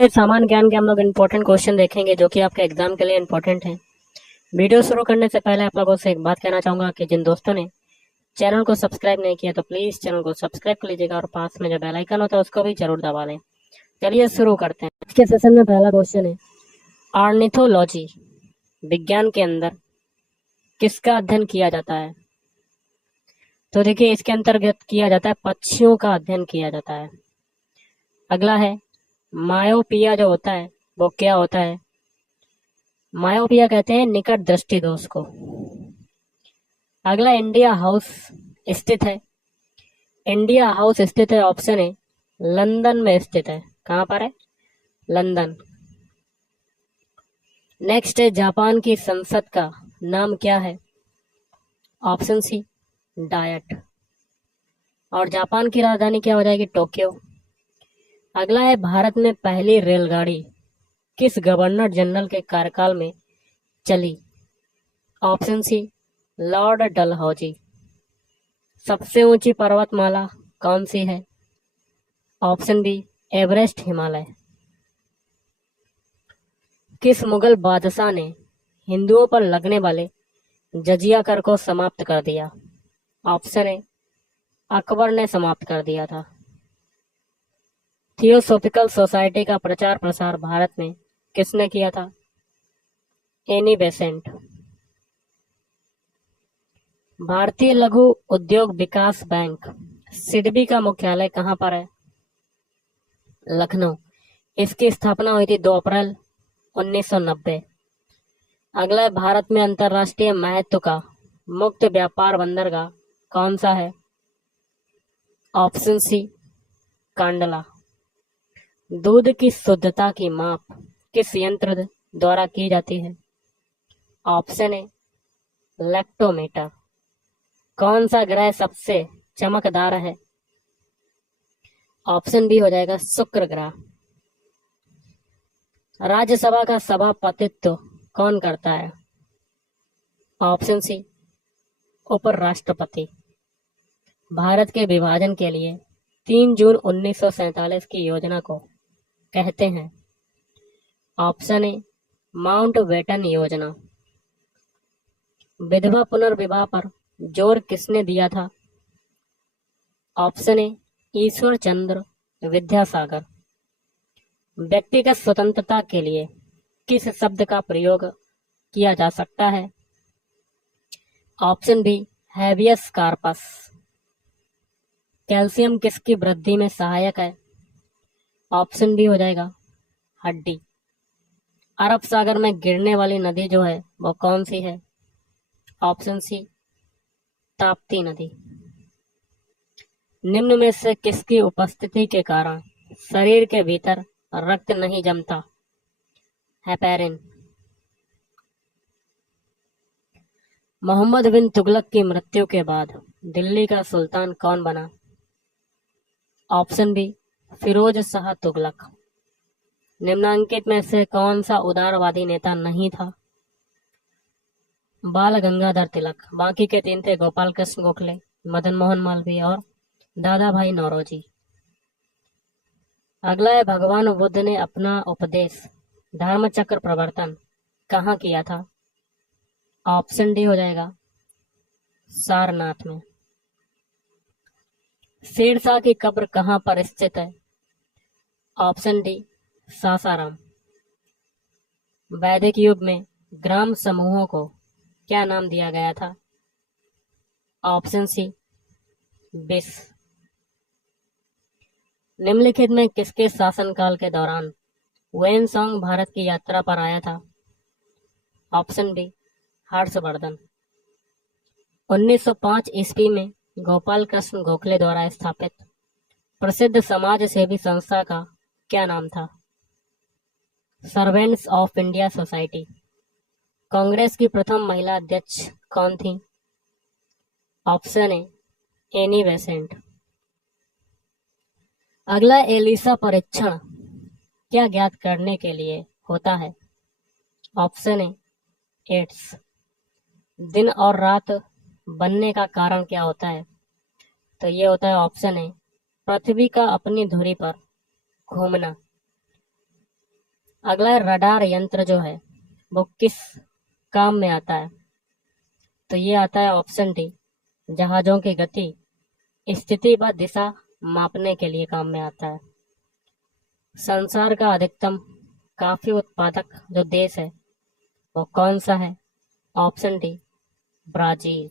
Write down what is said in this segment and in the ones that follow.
फिर सामान्य ज्ञान के हम लोग इम्पोर्टेंट क्वेश्चन देखेंगे जो कि आपके एग्जाम के लिए इम्पोर्टेंट है। वीडियो शुरू करने से पहले आप लोगों से एक बात कहना चाहूंगा कि जिन दोस्तों ने चैनल को सब्सक्राइब नहीं किया तो प्लीज चैनल को सब्सक्राइब कर लीजिएगा और पास में जो बेल आइकन होता है उसको भी जरूर दबा लें। चलिए शुरू करते हैं। आज के सेशन में पहला क्वेश्चन है, ऑर्निथोलॉजी विज्ञान के अंदर किसका अध्ययन किया जाता है? तो देखिए, इसके अंतर्गत किया जाता है पक्षियों का अध्ययन किया जाता है। अगला है, मायोपिया जो होता है वो क्या होता है? मायोपिया कहते हैं निकट दृष्टि दोष को। अगला, इंडिया हाउस स्थित है। इंडिया हाउस स्थित है, ऑप्शन है लंदन में स्थित है। कहां पर है? लंदन। नेक्स्ट है, जापान की संसद का नाम क्या है? Option C Diet. और जापान की राजधानी क्या हो जाएगी? टोक्यो। अगला है, भारत में पहली रेलगाड़ी किस गवर्नर जनरल के कार्यकाल में चली? Option C Lord Dalhousie. सबसे ऊंची पर्वतमाला कौन सी है? Option B Everest Himalaya. किस मुगल बादशाह ने हिंदुओं पर लगने वाले जजिया कर को समाप्त कर दिया? ऑप्शन ए अकबर ने समाप्त कर दिया था। थियोसॉफिकल सोसाइटी का प्रचार प्रसार भारत में किसने किया था? Annie Besant. भारतीय लघु उद्योग विकास बैंक सिडबी का मुख्यालय कहां पर है? लखनऊ। इसकी स्थापना हुई थी 2 अप्रैल 1990। अगला है, भारत में अंतरराष्ट्रीय महत्व का मुक्त व्यापार बंदरगाह कौन सा है? Option C Kandla. दूध की शुद्धता की माप किस यंत्र द्वारा की जाती है? ऑप्शन ए लैक्टोमीटर। कौन सा ग्रह सबसे चमकदार है? ऑप्शन बी हो जाएगा शुक्र ग्रह। राज्यसभा का सभापतित्व कौन करता है? ऑप्शन सी उपराष्ट्रपति। भारत के विभाजन के लिए 3 जून 1947 की योजना को कहते हैं? ऑप्शन ए माउंट बेटन योजना। विधवा पुनर्विवाह पर जोर किसने दिया था? Option A Ishwar Chandra Vidyasagar. व्यक्तिगत स्वतंत्रता के लिए किस शब्द का प्रयोग किया जा सकता है? Option B habeas corpus. Calcium किसकी वृद्धि में सहायक है? ऑप्शन बी हो जाएगा हड्डी। अरब सागर में गिरने वाली नदी जो है वो कौन सी है? ऑप्शन सी ताप्ती नदी। निम्न में से किसकी उपस्थिति के कारण शरीर के भीतर रक्त नहीं जमता? हेपेरिन। मोहम्मद बिन तुगलक की मृत्यु के बाद दिल्ली का सुल्तान कौन बना? Option B Firoz Shah Tughlaq. निम्नांकित में से कौन सा उदारवादी नेता नहीं था? बाल गंगाधर तिलक। बाकी के 3 थे, गोपाल कृष्ण गोखले, मदन मोहन मालवीय और दादा भाई नौरोजी। अगला है, भगवान बुद्ध ने अपना उपदेश धर्म चक्र प्रवर्तन कहाँ किया था? ऑप्शन डी हो जाएगा सारनाथ में। शेरशाह की कब्र कहाँ पर स्थित है? Option D Sasaram. वैदिक युग में ग्राम समूहों को क्या नाम दिया गया था? ऑप्शन सी बिस। निम्नलिखित में किसके शासनकाल के दौरान वेनसोंग भारत की यात्रा पर आया था? Option B Harshvardhan. 1905 ईस्वी में गोपाल कृष्ण गोखले द्वारा स्थापित प्रसिद्ध समाज सेवी संस्था का क्या नाम था? Servants of India Society. Congress की प्रथम महिला अध्यक्ष कौन थी? Option A Annie Besant. अगला, एलिसा परीक्षण क्या ज्ञात करने के लिए होता है? Option A AIDS. दिन और रात बनने का कारण क्या होता है? तो ये होता है ऑप्शन ए पृथ्वी का अपनी धुरी पर घूमना। अगला रडार यंत्र जो है वो किस काम में आता है? तो ये आता है ऑप्शन डी, जहाजों की गति, स्थिति व दिशा मापने के लिए काम में आता है। संसार का अधिकतम कॉफी उत्पादक जो देश है वो कौन सा है? Option D, Brazil.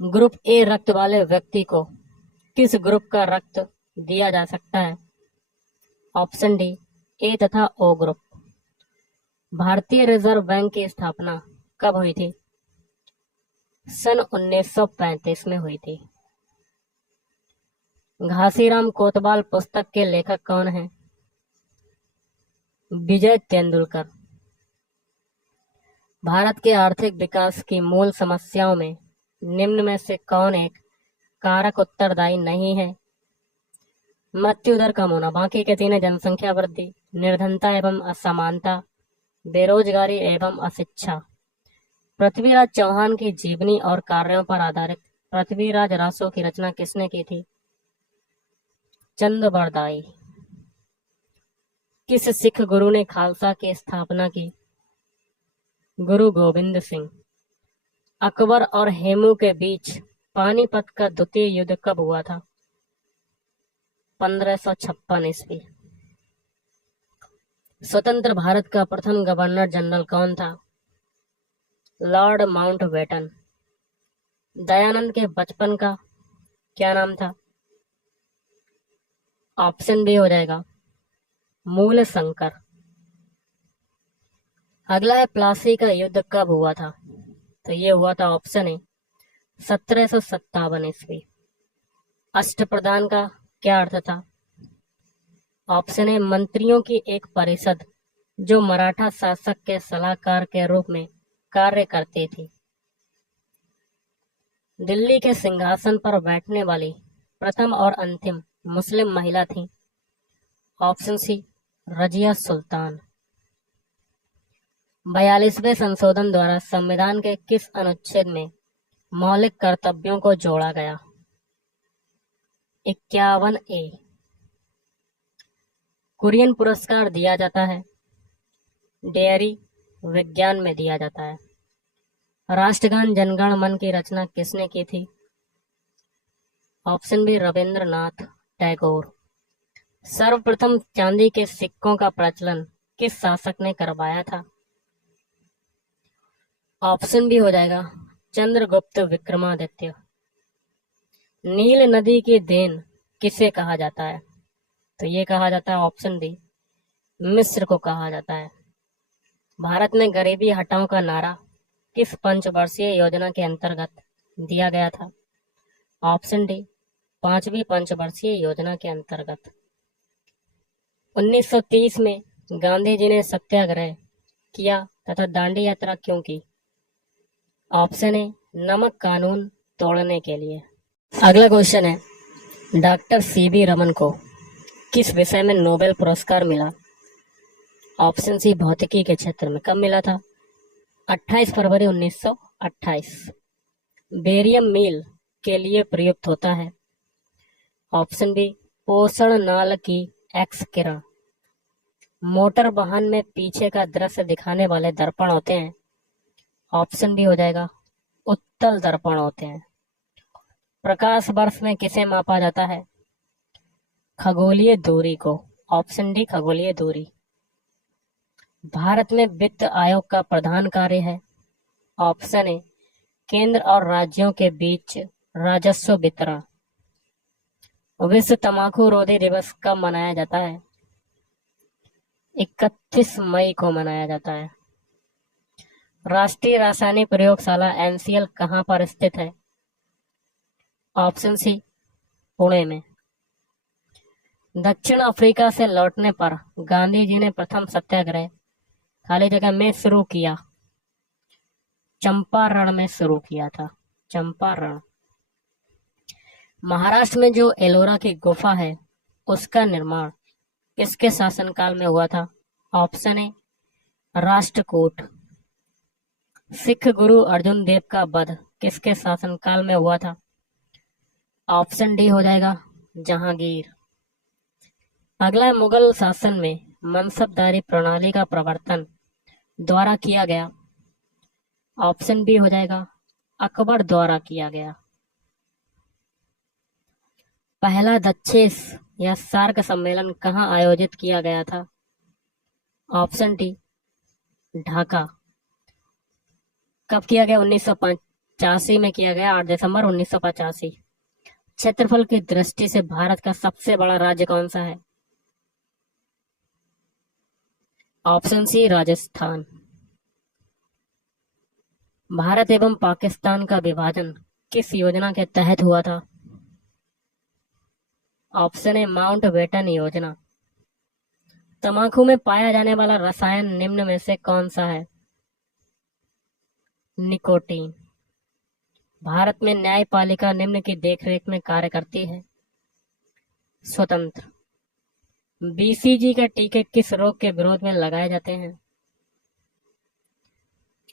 Group A रक्त वाले व्यक्ति को किस ग्रुप का रक्त दिया जा सकता है? ऑप्शन डी, ए तथा ओ ग्रुप। भारतीय रिजर्व बैंक की स्थापना कब हुई थी? सन 1935 में हुई थी। घासीराम कोतवाल पुस्तक के लेखक कौन हैं? विजय तेंदुलकर। भारत के आर्थिक विकास की मूल समस्याओं में निम्न में से कौन एक कारक उत्तरदायी नहीं है? मृत्यु दर कम होना, बाकी के तीन: जनसंख्या वृद्धि, निर्धनता एवं असमानता, बेरोजगारी एवं अशिक्षा। पृथ्वीराज चौहान की जीवनी और कार्यों पर आधारित पृथ्वीराज रासो की रचना किसने की थी? चंद बरदाई। किस सिख गुरु ने खालसा की स्थापना की? गुरु गोविंद सिंह। अकबर और हेमू के बीच पानीपत का द्वितीय युद्ध कब हुआ था? 1556 ईस्वी। स्वतंत्र भारत का प्रथम गवर्नर जनरल कौन था? Lord Mountbatten. दयानंद के बचपन का क्या नाम था? ऑप्शन बी हो जाएगा, मूल शंकर। अगला है प्लासी का युद्ध कब हुआ था? तो ये हुआ था ऑप्शन ए, 1757 ईस्वी। अष्टप्रधान का क्या अर्थ था? ऑप्शन ए, मंत्रियों की एक परिषद जो मराठा शासक के सलाहकार के रूप में कार्य करती थी। दिल्ली के सिंहासन पर बैठने वाली प्रथम और अंतिम मुस्लिम महिला थी। Option C, Razia Sultan. 42वें संशोधन द्वारा संविधान के किस अनुच्छेद में मौलिक कर्तव्यों को जोड़ा गया? 51A। कुरियन पुरस्कार दिया जाता है, डेयरी विज्ञान में दिया जाता है। राष्ट्रगान जनगण मन की रचना किसने की थी? Option B, Rabindranath Tagore. सर्वप्रथम चांदी के सिक्कों का प्रचलन किस शासक ने करवाया था? ऑप्शन बी हो जाएगा, चंद्रगुप्त विक्रमादित्य। नील नदी की देन किसे कहा जाता है? तो ये कहा जाता है ऑप्शन बी, मिस्र को कहा जाता है। भारत में गरीबी हटाओ का नारा किस पंचवर्षीय योजना के अंतर्गत दिया गया था? ऑप्शन डी, 5वीं पंचवर्षीय योजना के अंतर्गत। 1930 में गांधी जी ने सत्याग्रह किया तथा दांडी यात्रा क्यों की? ऑप्शन ए, नमक कानून तोड़ने के लिए। अगला क्वेश्चन है, डॉक्टर सीवी रमन को किस विषय में नोबेल पुरस्कार मिला? ऑप्शन सी, भौतिकी के क्षेत्र में। कब मिला था? 28 फरवरी 1928। बेरियम मील के लिए प्रयुक्त होता है। ऑप्शन बी, पोषण नाल की एक्स किरण। मोटर वाहन में पीछे का दृश्य दिखाने वाले दर्पण होते हैं। ऑप्शन बी हो जाएगा, उत्तल दर्पण होते हैं। प्रकाश वर्ष में किसे मापा जाता है? खगोलीय दूरी को। ऑप्शन डी, खगोलीय दूरी। भारत में वित्त आयोग का प्रधान कार्य है। ऑप्शन ए, केंद्र और राज्यों के बीच राजस्व वितरण। विश्व तंबाकू रोधी दिवस कब मनाया जाता है? 31 मई को मनाया जाता है। राष्ट्रीय रासायनिक प्रयोगशाला एनसीएल कहाँ पर स्थित है? ऑप्शन सी, पुणे में। दक्षिण अफ्रीका से लौटने पर गांधी जी ने प्रथम सत्याग्रह खाली जगह में शुरू किया। चंपारण में शुरू किया था, चंपारण। महाराष्ट्र में जो एलोरा की गुफा है उसका निर्माण किसके शासनकाल में हुआ था? Option A, Rashtrakuta. सिख गुरु अर्जुन देव का वध किसके शासनकाल में हुआ था? ऑप्शन डी हो जाएगा, जहांगीर। अगला है, मुगल शासन में मनसबदारी प्रणाली का प्रवर्तन द्वारा किया गया? ऑप्शन बी हो जाएगा अकबर द्वारा किया गया। पहला दक्षेस या सार्क सम्मेलन कहाँ आयोजित किया गया था? Option D Dhaka. कब किया गया? 1985 में किया गया, 8 दिसंबर 1985। क्षेत्रफल की दृष्टि से भारत का सबसे बड़ा राज्य कौन सा है? ऑप्शन सी राजस्थान। भारत एवं पाकिस्तान का विभाजन किस योजना के तहत हुआ था? ऑप्शन ए माउंटबेटन योजना। तंबाकू में पाया जाने वाला रसायन निम्न में से कौन सा है? निकोटीन। भारत में न्यायपालिका निम्न की देखरेख में कार्य करती है? स्वतंत्र। बीसीजी के टीके किस रोग के विरोध में लगाए जाते हैं?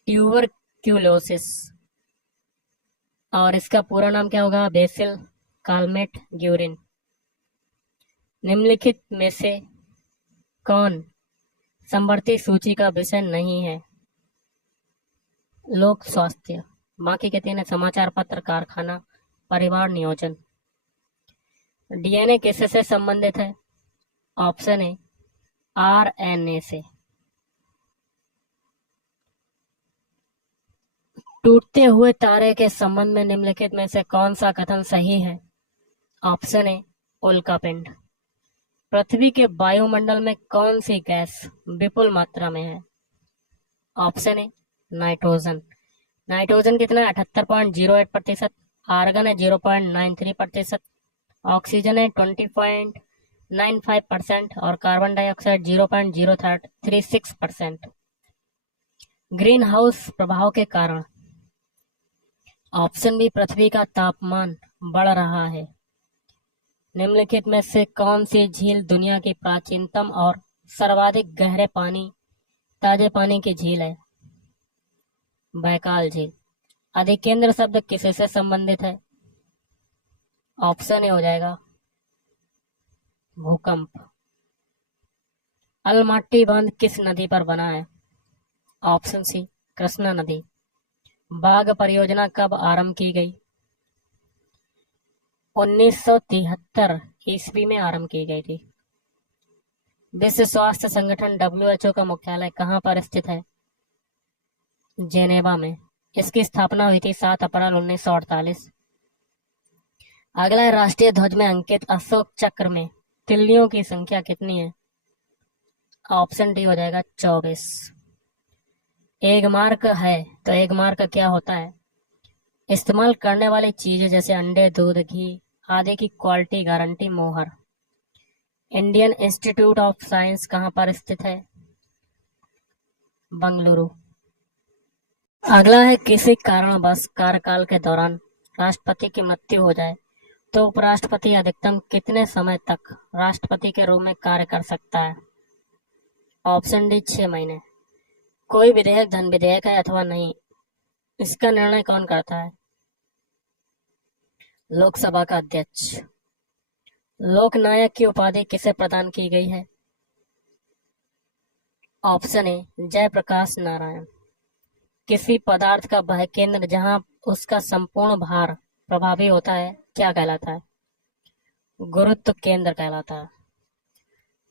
ट्यूबरक्यूलोसिस। और इसका पूरा नाम क्या होगा? BECIL Calmette Guérin. निम्नलिखित में से कौन समवर्ती सूची का विषय नहीं है? लोक स्वास्थ्य। बाकी के तीन है समाचार पत्र, कारखाना, परिवार नियोजन। डीएनए किससे संबंधित है? ऑप्शन ए आरएनए से। टूटते हुए तारे के संबंध में निम्नलिखित में से कौन सा कथन सही है? ऑप्शन ए उल्कापिंड। पृथ्वी के वायुमंडल में कौन सी गैस विपुल मात्रा में है? Option A nitrogen. नाइट्रोजन कितना है? 78.08%। आर्गन है 0.93%। ऑक्सीजन है 20.95% और कार्बन डाइऑक्साइड 0.036%। ग्रीन हाउस प्रभाव के कारण ऑप्शन बी पृथ्वी का तापमान बढ़ रहा है। निम्नलिखित में से कौन सी झील दुनिया की प्राचीनतम और सर्वाधिक गहरे पानी ताजे पानी की झील है? बैकाल झील। अधिकेंद्र शब्द किससे संबंधित है? ऑप्शन ए हो जाएगा भूकंप। अलमाटी बांध किस नदी पर बना है? ऑप्शन सी कृष्णा नदी। बाघ परियोजना कब आरंभ की गई? 1973 ईस्वी में आरंभ की गई थी। विश्व स्वास्थ्य संगठन WHO का मुख्यालय कहाँ पर स्थित है? जेनेवा में। इसकी स्थापना हुई थी 7 अप्रैल 1948। अगला है राष्ट्रीय ध्वज में अंकित अशोक चक्र में तिल्लियों की संख्या कितनी है? ऑप्शन डी हो जाएगा 24। एक मार्क है तो एक मार्क क्या होता है? इस्तेमाल करने वाली चीजें जैसे अंडे, दूध, घी आदि की क्वालिटी गारंटी मोहर। इंडियन इंस्टीट्यूट ऑफ साइंस कहाँ पर स्थित है? बंगलुरु। अगला है किसी कारणवश कार्यकाल के दौरान राष्ट्रपति की मृत्यु हो जाए तो उपराष्ट्रपति अधिकतम कितने समय तक राष्ट्रपति के रूप में कार्य कर सकता है? ऑप्शन डी 6 महीने। कोई विधेयक धन विधेयक है अथवा नहीं, इसका निर्णय कौन करता है? लोकसभा का अध्यक्ष। लोकनायक की उपाधि किसे प्रदान की गई है? Option A Jayaprakash Narayan. किसी पदार्थ का वह केंद्र जहां उसका संपूर्ण भार प्रभावी होता है क्या कहलाता है? गुरुत्व केंद्र कहलाता है।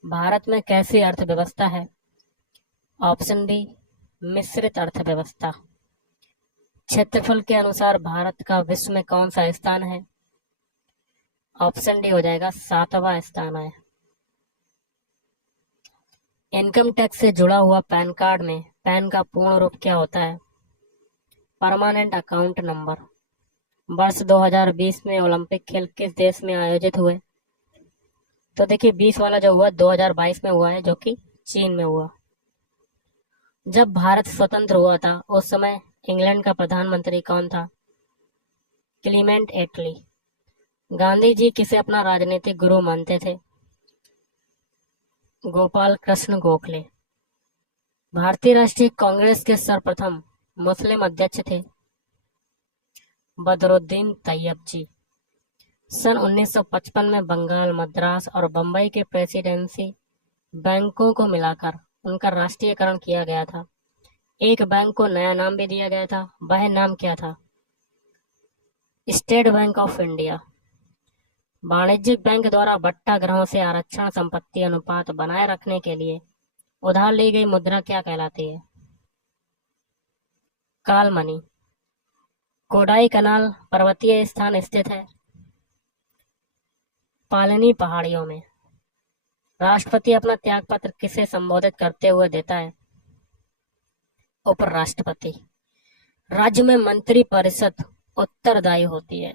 भारत में कैसी अर्थव्यवस्था है? ऑप्शन बी मिश्रित अर्थव्यवस्था। क्षेत्रफल के अनुसार भारत का विश्व में कौन सा स्थान है? ऑप्शन डी हो जाएगा 7वां स्थान है। इनकम टैक्स से जुड़ा हुआ पैन कार्ड में पैन का पूर्ण रूप क्या होता है? Permanent account number. वर्ष 2020 में ओलंपिक खेल किस देश में आयोजित हुए? तो देखिए 20 वाला जो हुआ 2022 में हुआ है, जो कि चीन में हुआ। जब भारत स्वतंत्र हुआ था उस समय इंग्लैंड का प्रधानमंत्री कौन था? क्लीमेंट एटली। गांधी जी किसे अपना राजनीतिक गुरु मानते थे? गोपाल कृष्ण गोखले। भारतीय राष्ट्रीय कांग्रेस के सर्वप्रथम मुस्लिम अध्यक्ष थे? बदरुद्दीन तैयब जी। सन 1955 में बंगाल, मद्रास और बंबई के प्रेसिडेंसी बैंकों को मिलाकर उनका राष्ट्रीयकरण किया गया था। एक बैंक को नया नाम भी दिया गया था। वह नाम क्या था? State bank of India. वाणिज्यिक बैंक द्वारा भट्टाग्रहों से आरक्षण संपत्ति अनुपात बनाए रखने के लिए उधार ली गई मुद्रा क्या कहलाती है? काल मनी। कोडाई कनाल पर्वतीय स्थान स्थित है। पालनी पहाड़ियों में। राष्ट्रपति अपना त्याग पत्र किसे संबोधित करते हुए देता है? उपराष्ट्रपति। राज्य में मंत्री परिषद उत्तरदायी होती है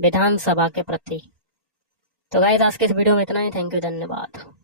विधानसभा के प्रति। तो गाइस आज के इस वीडियो में इतना ही। थैंक यू, धन्यवाद।